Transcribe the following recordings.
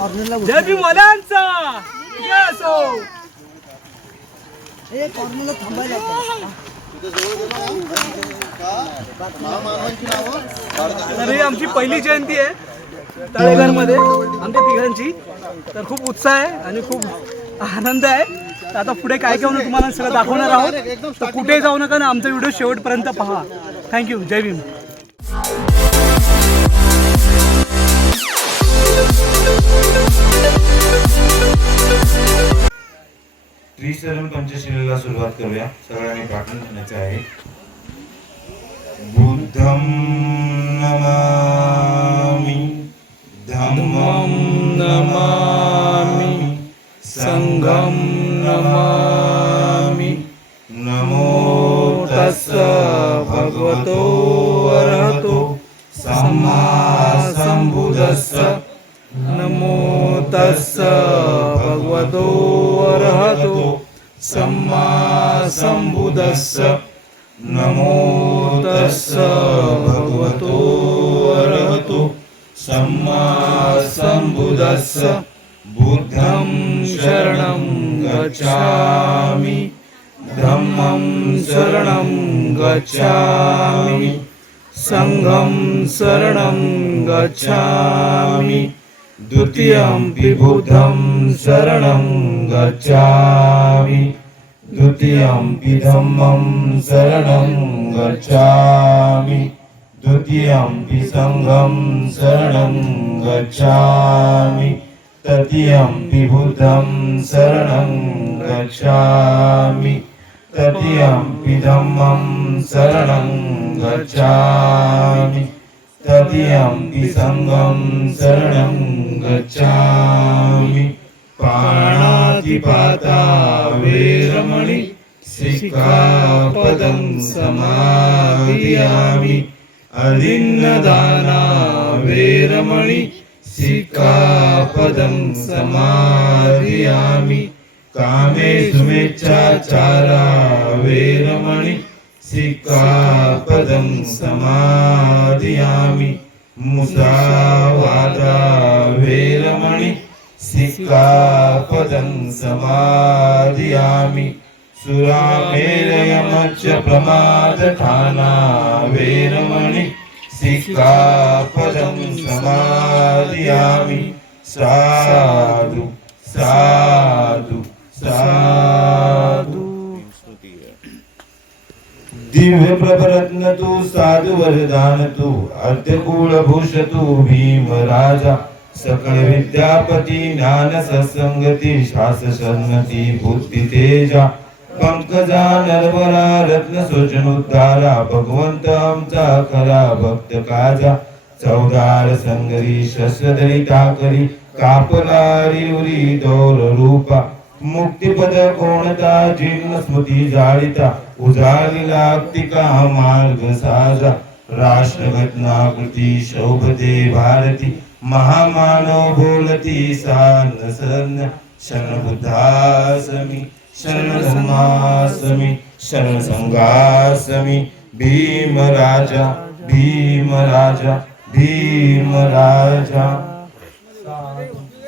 कॉर्नरला जय भीम वाल्यांचा! असो! ए कॉर्नरला थांबायला. तर ही आमची पहिली जयंती आहे तळेघरमध्ये आमच्या तिघांची. तर खूप उत्साह आहे आणि खूप आनंद आहे. तर आता पुढे काय काय होणं तुम्हाला सगळं दाखवणार आहोत. तर कुठे जाऊ नका ना आमचा व्हिडिओ शेवटपर्यंत पहा. थँक्यू जय भीम. त्रिशरण पंचशिलेला सुरुवात करूया. सगळ्यांनी पाठवून घेण्याचे आहे. बुद्धम नमामि. धम्मं नमामि. संघं नमामि. नमो तस्स भगवतो अरहतो. सम्मा सम्बुद्धस्स नमो तस्स भगवतो अर्हतो। सम्मा सम्बुद्धस्स नमो तस्स भगवतो अर्हतो। सम्मा सम्बुद्धस्स बुद्धं शरणं गच्छामि। धम्मं शरणं गच्छामि। सङ्घं शरणं गच्छामि। द्वितीयं विबुद्धं शरणं गच्छामि। द्वितीयं विधम्भं शरणं गच्छामि। द्वितीयं विसङ्गं शरणं गच्छामि। तृतीयं विबुद्धं शरणं गच्छामि। तृतीयं शरणं गच्छामि। तदीयं सङ्घं शरणं गच्छामि। पाणातिपाता वेरमणि सिक्खापदं समादयामि। अदिन्नदाना वेरमणि सिक्खापदं समादयामि। कामे सुमेच्छाचारा वेरमणि सिक्कापदं समादयामि मुसावादा वेरमणि सिक्कापदं समादयामि सुरामेरयमच्च प्रमादठाना वेरमणि सिक्कापदं समादियामि साधु साधु। प्रभरत्न तू साधु वरदान तू अर्धकूळ भूष तू भीम राजा सकळ विद्यापती ज्ञान सत्संगती शास सन्नती बुद्धी तेजा पंकजा नरवरा रत्न सोचन उद्धारा भगवंत आमचा खरा भक्त काजा चौदार संगरी शस्त्रधरी टाकरी कापलारी उरी दौर रूपा मुक्तिपद कोणता? जीर्ण स्मृती जाळीता. उजाळी लागतिका मार्ग साजा. राष्ट्रघटना कृती शोभते भारती. महामानव बोलती सान सन्न शरण बुद्धासमी शरण धर्मासमी शरण संघासमी भीम राजा भीम राजा भीम राजा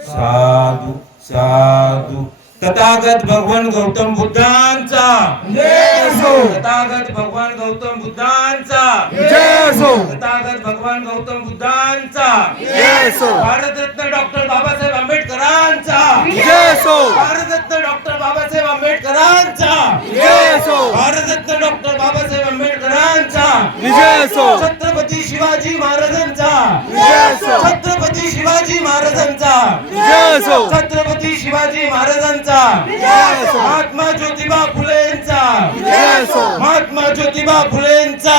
साधू साधू. तथागत भगवान गौतम बुद्धांचा. तथागत भगवान गौतम बुद्धांचा. तथागत भगवान गौतम बुद्धांचा. भारतरत्न डॉक्टर बाबासाहेब आंबेडकरांचा. भारतरत्न डॉक्टर बाबासाहेब आंबेडकरांचा. भारतरत्न डॉक्टर बाबासाहेब आंबेडकरांचा. छत्रपती शिवाजी महाराजांचा. छत्रपती शिवाजी महाराजांचा. छत्रपती शिवाजी महाराजांचा. महात्मा ज्योतिबा फुलेंचा महात्मा ज्योतिबा फुलेंचा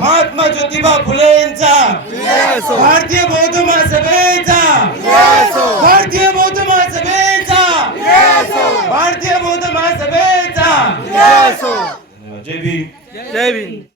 महात्मा ज्योतिबा फुलेंचा भारतीय बौद्ध महासभेचा. भारतीय बौद्ध महासभेचा. भारतीय बौद्ध महासभेचा. जय भीम. जय भीम.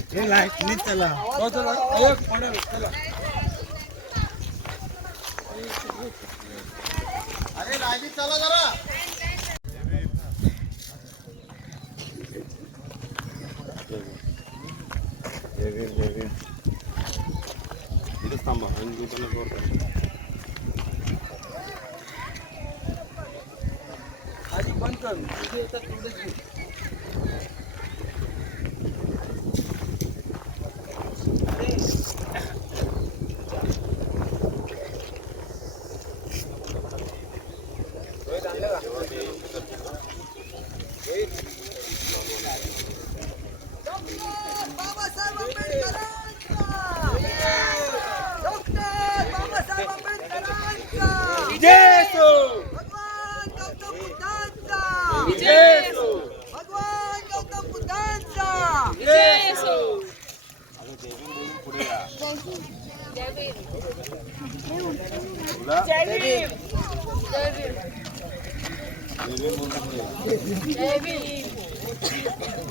हो, अरे लाईनी चला. जरा. बाबासाहेब आंबेडकरांचा डॉक्टर बाबासाहेब आंबेडकरांचा भगवान गौतम बुद्धांचा विजय असो भगवान गौतम बुद्धांचा विजय असो जय भीम जय भीम जय भीम जय भीम या, पुढेच या. पुढेच या, पुढे. हे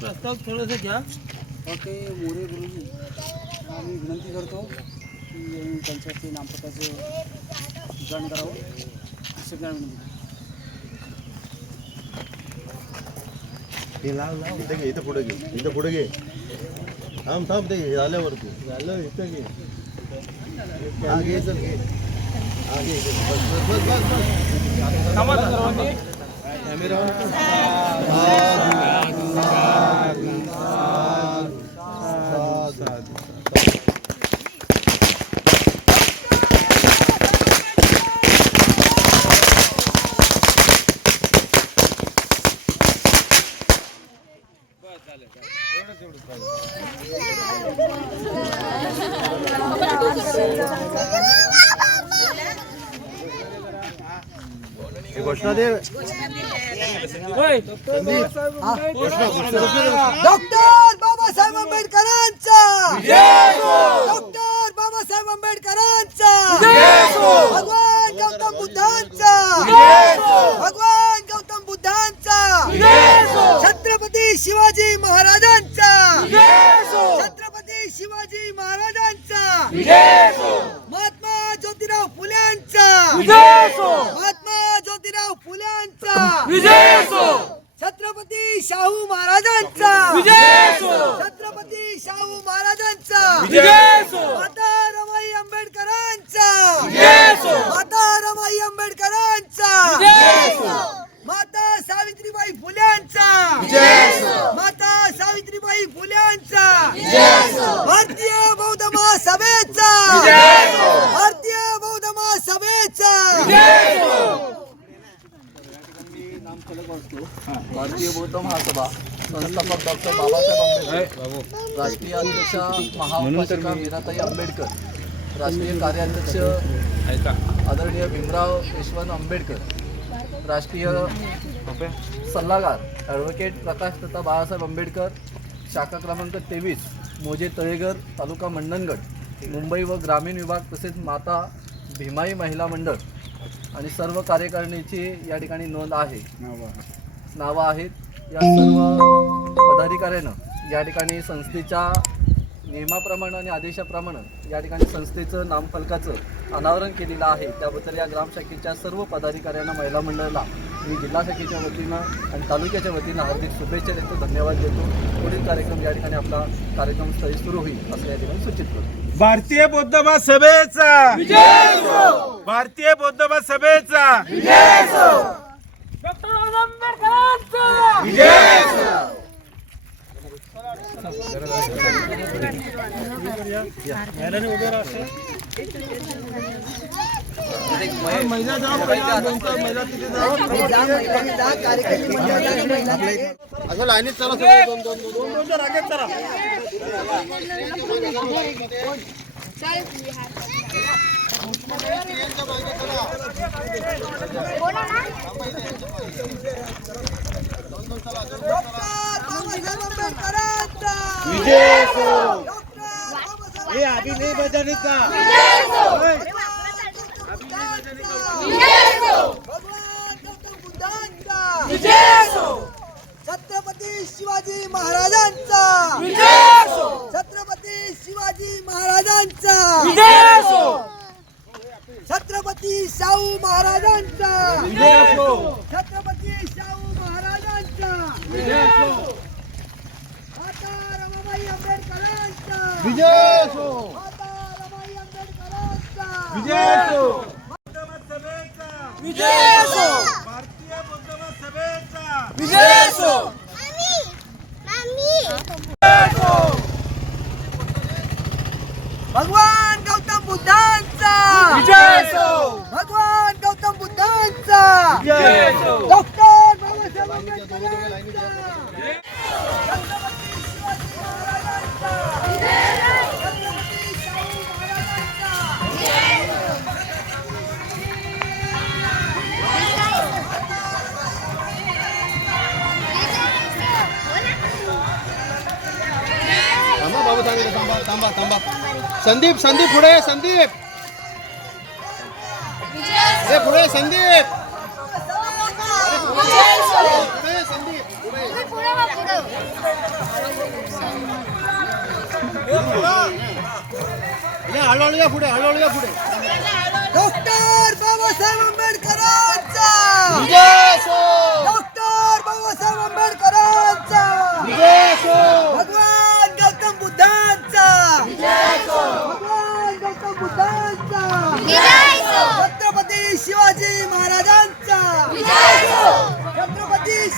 प्रस्ताव थोडंसं घ्या. ओके मोरे गुरुजी. आम्ही विनंती करतो की यांनी त्यांच्या ते नामपत्राचं जॉईन करावं. सगळ्यांना विनंती इथं घे इथं पुढे घे. इथं पुढे घे. थांब थांब ते झाल्यावर तू झालं इथं घे. हा घे चल घे. हा घे घे. बस बस बस बस बस. दे डॉक्टर बाबासाहेब आंबेडकरांचा! डॉक्टर बाबासाहेब आंबेडकरांचा भगवान गौतम बुद्धांचा भगवान गौतम बुद्धांचा छत्रपती शिवाजी महाराजांचा छत्रपती शिवाजी महाराजांचा महात्मा ज्योतिराव फुल्यांचा महात्मा ज्योतिराव फुल्यांचा छत्रपती शाहू महाराजांचा छत्रपती शाहू महाराजांचा माता रमाई आंबेडकरांचा माता रमाई आंबेडकरांचा माता सावित्रीबाई फुल्यांचा माता सावित्रीबाई फुल्यांचा भारतीय बौद्ध महासभेचा भारतीय बौद्ध महासभेचा भारतीय बौद्ध महासभा संस्थापक डॉक्टर बाबासाहेब आंबेडकर. राष्ट्रीय अध्यक्षा महाउपासिका मीराताई आंबेडकर. राष्ट्रीय कार्याध्यक्ष आदरणीय भीमराव यशवंत आंबेडकर. राष्ट्रीय सल्लागार ॲडव्होकेट प्रकाश दत्ता बाळासाहेब आंबेडकर. शाखा क्रमांक तेवीस मोजे तळेघर तालुका मंडणगड. मुंबई व ग्रामीण विभाग तसेच माता भीमाई महिला मंडळ. आणि सर्व कार्यकारिणीची या ठिकाणी नोंद आहे. नावं आहेत. या सर्व पदाधिकाऱ्यानं या ठिकाणी संस्थेच्या नियमाप्रमाणे आणि आदेशाप्रमाणे या ठिकाणी संस्थेचं नामफलकाचं अनावरण केलेलं आहे. त्याबद्दल या ग्रामशाखेच्या सर्व पदाधिकाऱ्यांना महिला मंडळाला मी जिल्हा शाखेच्या वतीनं आणि तालुक्याच्या वतीनं हार्दिक शुभेच्छा देतो धन्यवाद देतो. पुढील कार्यक्रम या ठिकाणी आपला कार्यक्रमस्थळी सुरू होईल असं या ठिकाणी सूचित करतो. भारतीय बौद्ध महासभेचा भारतीय बौद्ध महासभेचा असं लाईनीत चला सगळे दोन दोन दोन दोन चला छत्रपती शिवाजी महाराजांचा. छत्रपती शिवाजी महाराजांचा. छत्रपती शाहू महाराजांचा. छत्रपती शाहू महाराजांचा माता रमाबाई आंबेडकरांचा विजय आंबेडकरांचा विजय असो विजय असो भारतीय विजय असो भगवान गौतम बुद्धांचा। भगवान गौतम बुद्धांचा। डॉक्टर बाबासाहेब संदीप संदीप पुढे संदीप. ए पुढे संदीप. संदीप हळूहळू या पुढे. हळूहळू या पुढे डॉक्टर बाबासाहेब आंबेडकरांचा!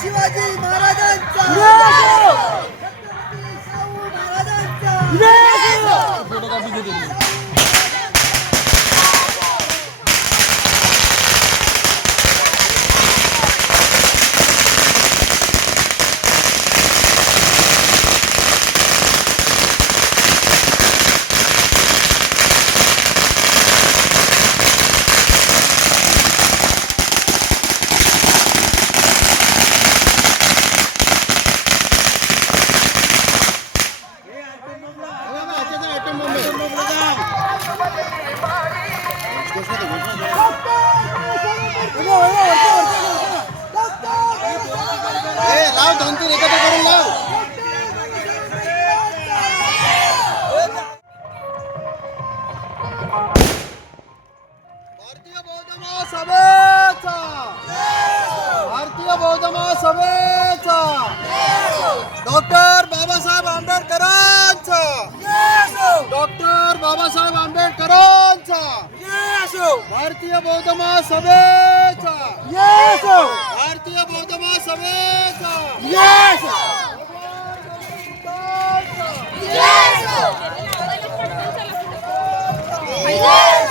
शिवाजी महाराजांचा डॉक्टर बाबासाहेब आंबेडकरांचा. डॉक्टर बाबासाहेब आंबेडकरांचा. भारतीय बौद्ध महासभेचा. भारतीय बौद्ध महासभेचा. Yes!